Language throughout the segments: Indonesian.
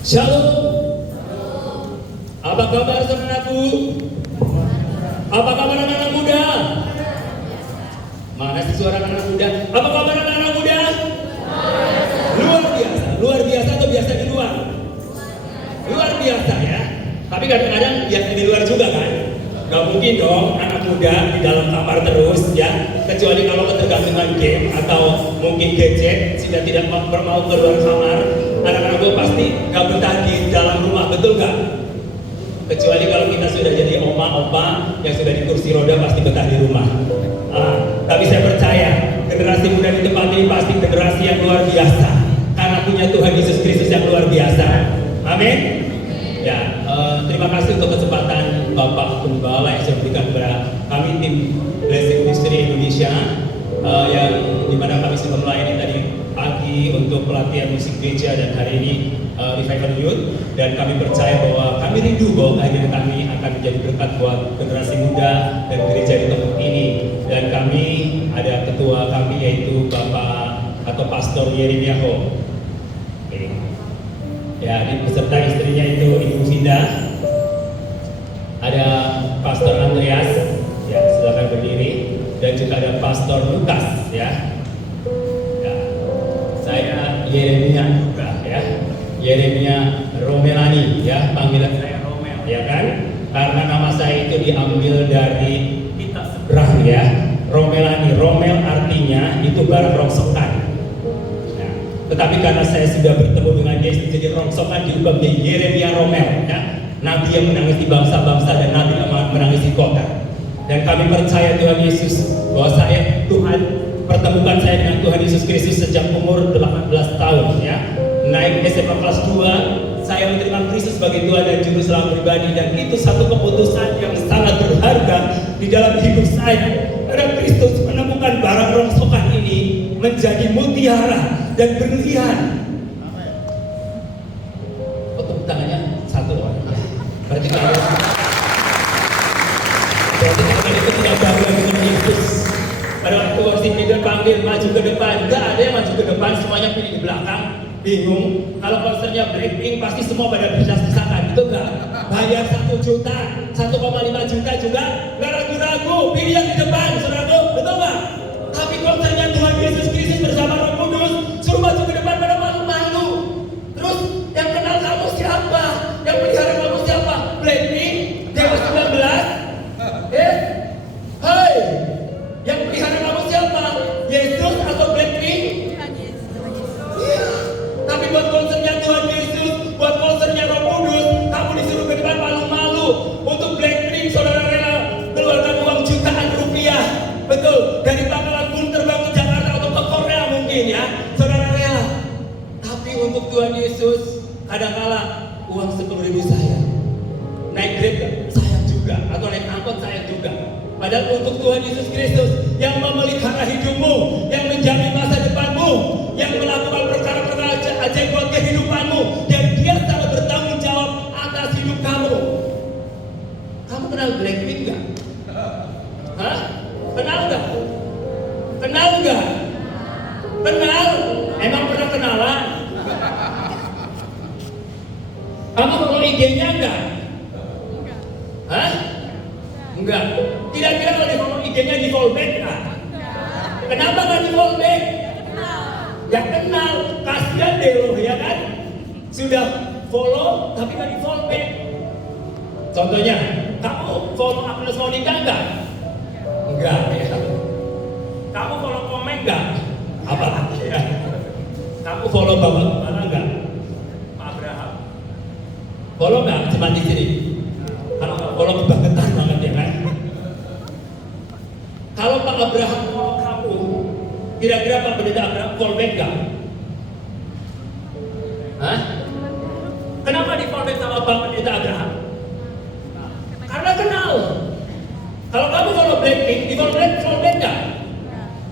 Shalom. Apa kabar saudaraku? Apa kabar anak-anak muda? Mana sih suara anak-anak muda? Apa kabar anak-anak muda? Luar biasa. Luar biasa atau biasa di luar? Luar biasa ya. Tapi kadang-kadang biasa di luar juga kan? Gak mungkin dong anak muda di dalam kamar terus ya. Kecuali kalau ketergantungan game atau mungkin gadget sudah tidak mau keluar kamar. Anak-anak gue pasti gak betah di dalam rumah, betul gak? Kecuali kalau kita sudah jadi oma-opa yang sudah di kursi roda pasti betah di rumah. Tapi saya percaya generasi muda di tempat ini pasti generasi yang luar biasa karena punya Tuhan Yesus Kristus yang luar biasa. Amin. Ya, terima kasih untuk kesempatan Bapak Pembala yang sudah berikan kepada kami tim Blessing Ministry Indonesia yang dimana kami sudah melayani tadi pagi untuk pelatihan musik gereja dan hari ini Revival Youth, dan kami percaya bahwa kami rindu bahwa kehadiran kami akan menjadi berkat buat generasi muda dan gereja di tempat ini. Dan kami ada ketua kami yaitu Bapak atau Pastor Yeremia Ho. Ya, beserta istrinya itu Ibu Vida. Ada Pastor Andreas, ya silakan berdiri, dan juga ada Pastor Lukas, ya. Saya Yeremia juga, ya. Yeremia Romelani, ya, panggilan saya Romel, ya kan? Karena nama saya itu diambil dari kitab seberang, ya. Romelani, Romel artinya itu barang rongsokan. Nah, tetapi karena saya sudah bertemu dengan Yesus, jadi rongsokan diubah menjadi Yeremia Romel, ya. Nabi yang menangisi bangsa-bangsa dan Nabi yang menangisi kota. Dan kami percaya Tuhan Yesus bahwa Tuhan pertemukan saya dengan Tuhan Yesus Kristus sejak umur 18 tahun, ya. Naik SMA kelas 2, saya menerima Kristus sebagai Tuhan dan Juru Selamat pribadi, dan itu satu keputusan yang sangat berharga di dalam hidup saya. Karena Kristus menemukan barang rongsokan ini menjadi mutiara dan berlian. Oh, tepuk tangannya satu orang. Berarti kalau itu tidak bangga dengan Yesus. Pada waktu worship leader panggil maju ke depan, enggak ada yang maju ke depan, semuanya pilih di belakang. Bingung, kalau konsernya Blackpink pasti semua pada berdesak-desakan, gitu enggak? Bayar 1 juta, 1,5 juta juga nggak ragu-ragu, pilih yang di depan, saudaraku, betul nggak? Tapi konsernya Tuhan Yesus Kristus bersama Roh Kudus, suruh maju ke depan pada malu-malu. Terus yang kenal kamu siapa? Yang pelihara kamu siapa? Blackpink, Dewa 19? Hai, yang pelihara kamu siapa? Yesus atau Blackpink? Tapi buat konsernya Tuhan Yesus, buat konsernya Roh Kudus, kamu disuruh ke depan malu-malu. Untuk Blackpink, saudara rela keluarkan uang jutaan rupiah, betul, dari Bangkalan pun terbang ke Jakarta atau ke Korea mungkin, ya, saudara rela. Tapi untuk Tuhan Yesus, kadang-kala uang 10.000 saya, naik Grab saya juga, atau naik angkot saya juga. Padahal untuk Tuhan Yesus Kristus yang memelihara hidupmu, yang menjamin masa depanmu, yang melakukan perkara-perkara ajaib buat kehidupanmu, dan dia secara bertanggung jawab atas hidup kamu. Kamu kenal Blackpink nggak? Hah? Kenal nggak? Kenal nggak? Kenal? Emang pernah kenalan? Kamu follow IG-nya nggak? Hah? Enggak. Kira-kira kalau di follow IG-nya di follow back nggak? Kenapa nggak di follow back? Ya kenal, kasihan deh loh, ya kan? Sudah follow tapi nggak di follow back. Contohnya, kamu follow Agnes Monica nggak? Enggak, ya. Kamu follow komen nggak? Apalagi ya? Kamu follow Bapak mana nggak? Pak Abraham. Follow nggak? Cuma di sini. Kalau follow kebangetan banget, ya kan? Kalau Pak Abraham follow kamu, kira-kira Pak Pendeta Abraham follow back nggak? Hah? Kenapa di follow back sama Pak Pendeta Abraham? Karena kenal. Kalau kamu follow Blackpink, di follow back nggak?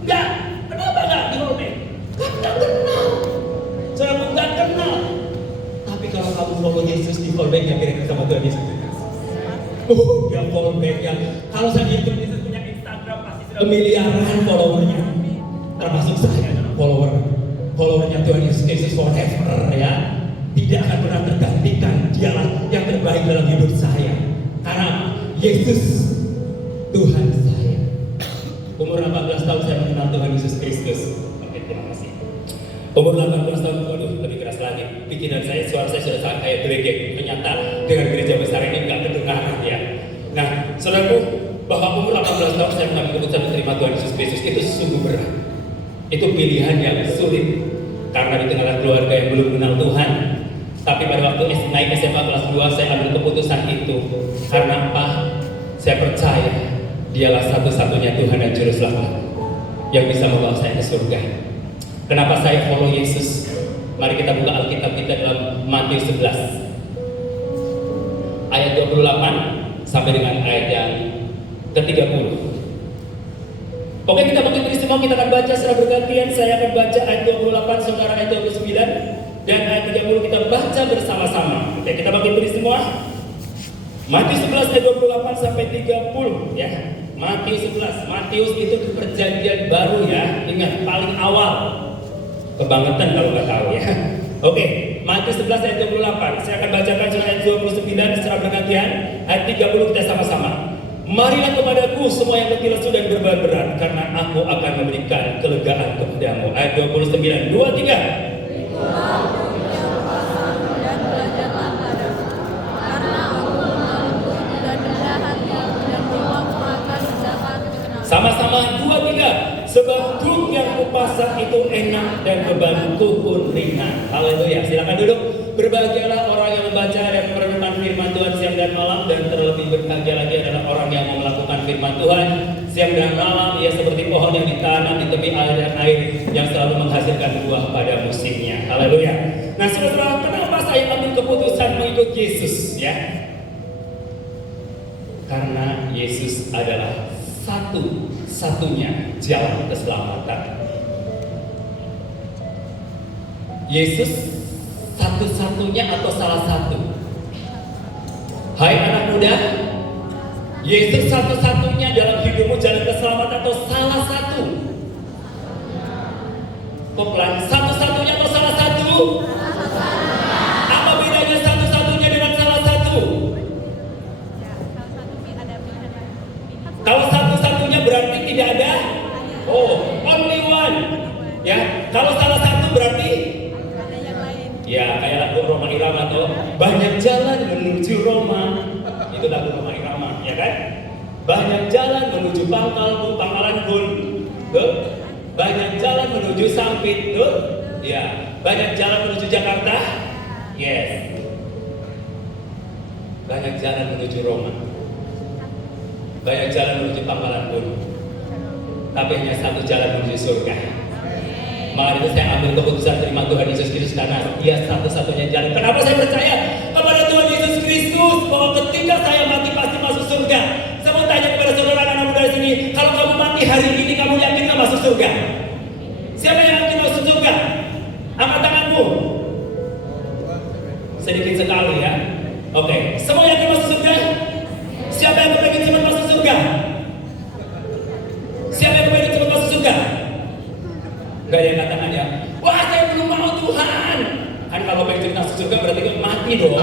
Nggak. Kenapa nggak di follow back? Karena kenal. Saudara nggak kenal. Tapi kalau kamu follow Yesus, di follow back yang kira-kira sama Tuhan Yesus. Dia follow back yang kalau saya Tuhan Yesus punya Instagram pasti sudah miliaran followernya. Termasuk saya adalah followernya Tuhan Yesus Kristus forever, ya. Tidak akan pernah tergantung. Yesus Tuhan saya. Umur 18 tahun saya mengenal Tuhan Yesus Kristus. Oke, terima kasih. Umur 18 tahun, waduh, lebih keras lagi. Pikiran saya, suara saya sudah sangat kayak geledek. Ternyata dengan gereja besar ini nggak kedengaran ya. Nah, saudaraku, bahwa umur 18 tahun saya mengambil keputusan menerima Tuhan Yesus Kristus itu sungguh berat. Itu pilihan yang sulit karena di tengah keluarga yang belum mengenal Tuhan. Tapi pada waktu naik SMA kelas 2 saya ambil keputusan itu. Karena apa? Saya percaya Dialah satu-satunya Tuhan dan Juru Selamat yang bisa membawa saya ke surga. Kenapa saya follow Yesus? Mari kita buka Alkitab kita dalam Matius 11 ayat 28 sampai dengan ayat yang ke-30. Oke, kita bagi semua, kita akan baca secara bergantian. Saya akan baca ayat 28, saudara ayat 29, dan ayat 30 kita baca bersama-sama. Oke, kita bagi tulis semua. Matius 11 ayat 28 sampai 30 ya. Matius 11. Matius itu di perjanjian baru ya. Ingat, paling awal. Kebangetan kalau nggak tahu ya. Oke, Matius 11 ayat 28. Saya akan bacakan ayat 29 secara bergantian. Ayat 30 kita sama-sama. Marilah kepadaku semua yang letih lesu dan beban berat, karena aku akan memberikan kelegaan kepadamu. Ayat 29, 2, 3. Sama-sama 2, 3. Sebab truk yang kupasang itu enak dan bebanku pun ringan. Haleluya. Silakan duduk. Berbahagialah orang yang membaca dan merenungkan firman Tuhan siang dan malam, dan terlebih berbahagia lagi adalah orang yang mau melakukan firman Tuhan siang dan malam. Ia seperti pohon yang ditanam di tepi aliran air yang selalu menghasilkan buah pada musimnya. Haleluya. Nah, saudara, kenapa saya ambil keputusan mengikut Yesus ya? Karena Yesus adalah satu-satunya jalan keselamatan. Yesus satu-satunya atau salah satu? Hai anak muda, Yesus satu-satunya dalam hidupmu jalan keselamatan atau salah satu? Kok pelan? Satu-satunya atau salah satu? Apa bedanya satu-satunya dengan salah satu? Kalau satu-satunya berarti tidak ada. Oh, only one. Ya, kalau salah satu berarti ya kayak lagu Roma Irama atau banyak jalan menuju Roma. Itu lagu Roma Irama, ya kan? Banyak jalan menuju Pangkalan Bun. Tuh. Banyak jalan menuju Sampit. Tuh. Ya, banyak jalan menuju Jakarta. Yes. Banyak jalan menuju Roma. Banyak jalan menuju Pangkalan Bun. Tapi hanya satu jalan menuju surga. Maka itu saya ambil keputusan terima Tuhan Yesus Kristus karena Dia satu-satunya jalan. Kenapa saya percaya kepada Tuhan Yesus Kristus bahwa ketika saya mati pasti masuk surga? Saya mau tanya kepada saudara anak muda di sini, kalau kamu mati hari ini, kamu yakin nggak masuk surga? Siapa yang yakin masuk surga? Angkat tanganmu. Sedikit sekali ya. Oke, semua yakin masuk surga? Siapa yang pengen cepat masuk surga? Siapa yang pengen cepat masuk surga? Gak ada yang katakan ya, wah saya belum mau Tuhan. Kan kalau pengen masuk surga berarti kan mati dong.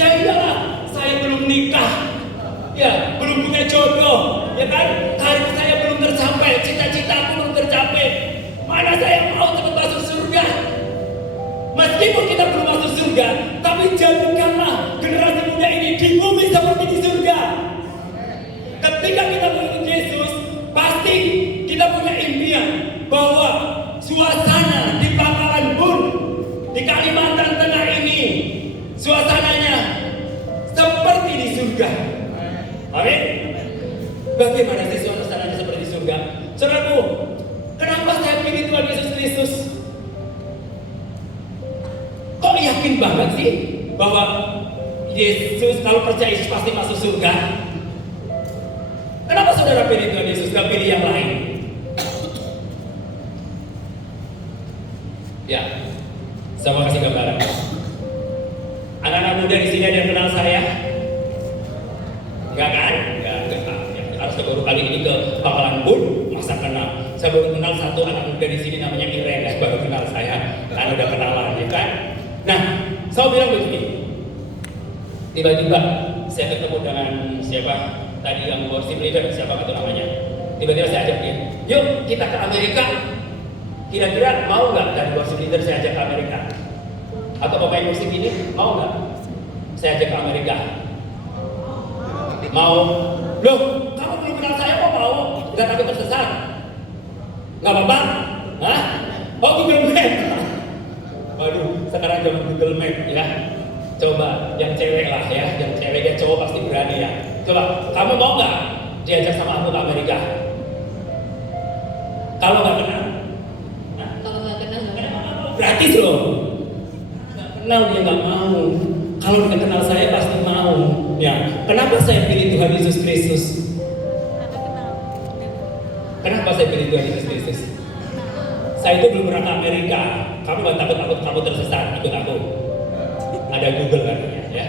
Ya iyalah, saya belum nikah, ya belum punya jodoh, ya kan? Karir saya belum tercapai, cita-citaku belum tercapai. Mana saya mau cepat masuk surga? Meskipun kita belum masuk surga, tapi jadikanlah generasi muda ini di bumi seperti di surga. Ketika kita mengikuti Yesus, pasti kita punya impian bahwa suasana di Pangkalan Bun, di Kalimantan Tengah ini, suasananya seperti di surga. Amin. Bagaimana sih suasananya seperti di surga? Saudaraku, kenapa saya pilih Tuhan Yesus Kristus? Kok yakin banget sih bahwa Yesus, kalau percaya Yesus pasti masuk surga? Kenapa saudara pilih Tuhan Yesus, gak pilih yang lain? Ya, saya mau kasih gambaran. Anak-anak muda di sini ada yang kenal saya? Enggak kan? Enggak. Harus baru kali ini ke Pangkalan Bun, masa kenal? Saya baru kenal satu anak muda di sini namanya Irene, baru kenal saya. Kan udah kenalan, ya kan? Nah, saya bilang begini. Tiba-tiba saya ketemu dengan siapa tadi yang worship leader, siapa itu namanya. Tiba-tiba saya ajak dia, yuk kita ke Amerika. Kira-kira mau nggak dari worship leader saya ajak ke Amerika? Atau pemain musik ini mau nggak saya ajak ke Amerika? Mau? Loh, kamu belum kenal saya kok mau? Nggak takut tersesat? Nggak apa-apa? Hah? Oh, Google Map. Waduh, sekarang zaman Google Map ya. Coba yang cewek lah ya, yang cewek dan cowok pasti berani ya. Coba, kamu mau nggak diajak sama aku ke Amerika? Kalau nggak kenal? Nah, kalau nggak kenal, gratis loh. Nggak kenal dia nggak mau. Kalau dia kenal saya pasti mau. Ya, kenapa saya pilih Tuhan Yesus Kristus? Kenapa saya pilih Tuhan Yesus Kristus? Saya itu belum pernah ke Amerika. Kamu nggak takut kamu tersesat ikut aku? Ada Google kan ya.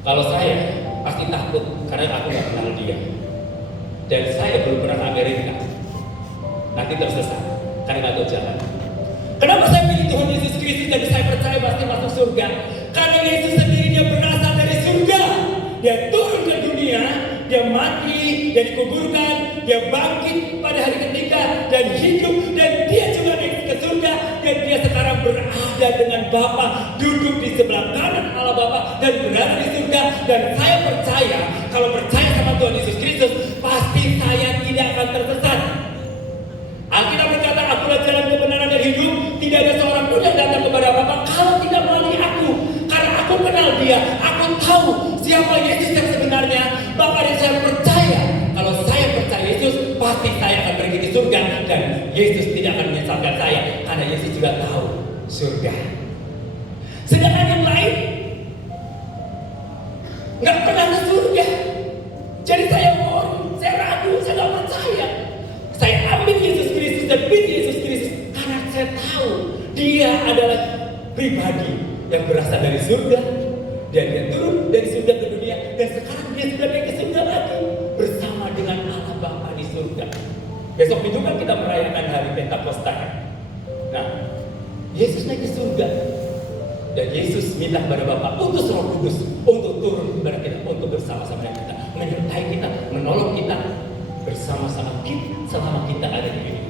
Kalau saya pasti takut karena aku nggak kenal dia. Dan saya belum pernah ke Amerika. Nanti tersesat karena nggak tahu jalan. Kenapa saya pilih Tuhan Yesus Kristus dan saya percaya pasti masuk surga? Karena Yesus sendiri dia berasal dari surga. Dia turun ke dunia, dia mati, dia dikuburkan, dia bangkit pada hari ketiga dan hidup, dan dia juga naik ke surga, dan dia sekarang berada dengan Bapa, duduk di sebelah kanan Allah Bapa dan berada di surga. Dan saya percaya kalau percaya sama Tuhan Yesus Kristus pasti saya tidak akan tersesat. Alkitab berkata, akulah jalan kebenaran dan hidup, tidak ada seorang pun yang datang kepada Bapa kalau tidak melalui aku. Karena aku kenal dia, aku tahu siapa Yesus yang sebenarnya. Maka saya percaya, kalau saya percaya Yesus, pasti saya akan pergi ke surga. Dan Yesus tidak akan menyesalkan saya, karena Yesus juga tahu surga. Sedangkan yang lain nggak pernah ke surga. Jadi saya ragu, saya nggak percaya. Saya ambil Yesus Kristus dan pilih Yesus Kristus karena saya tahu dia adalah pribadi yang berasal dari surga, dan dia turun dari surga ke dunia, dan sekarang dia sudah naik ke surga lagi bersama dengan Allah Bapa di surga. Besok itu kan kita merayakan hari Pentakosta. Nah, Yesus naik ke surga dan Yesus minta kepada Bapa utus Roh Kudus untuk turun kepada kita, untuk bersama-sama dengan kita, menyertai kita, menolong kita bersama-sama kita selama kita ada di dunia.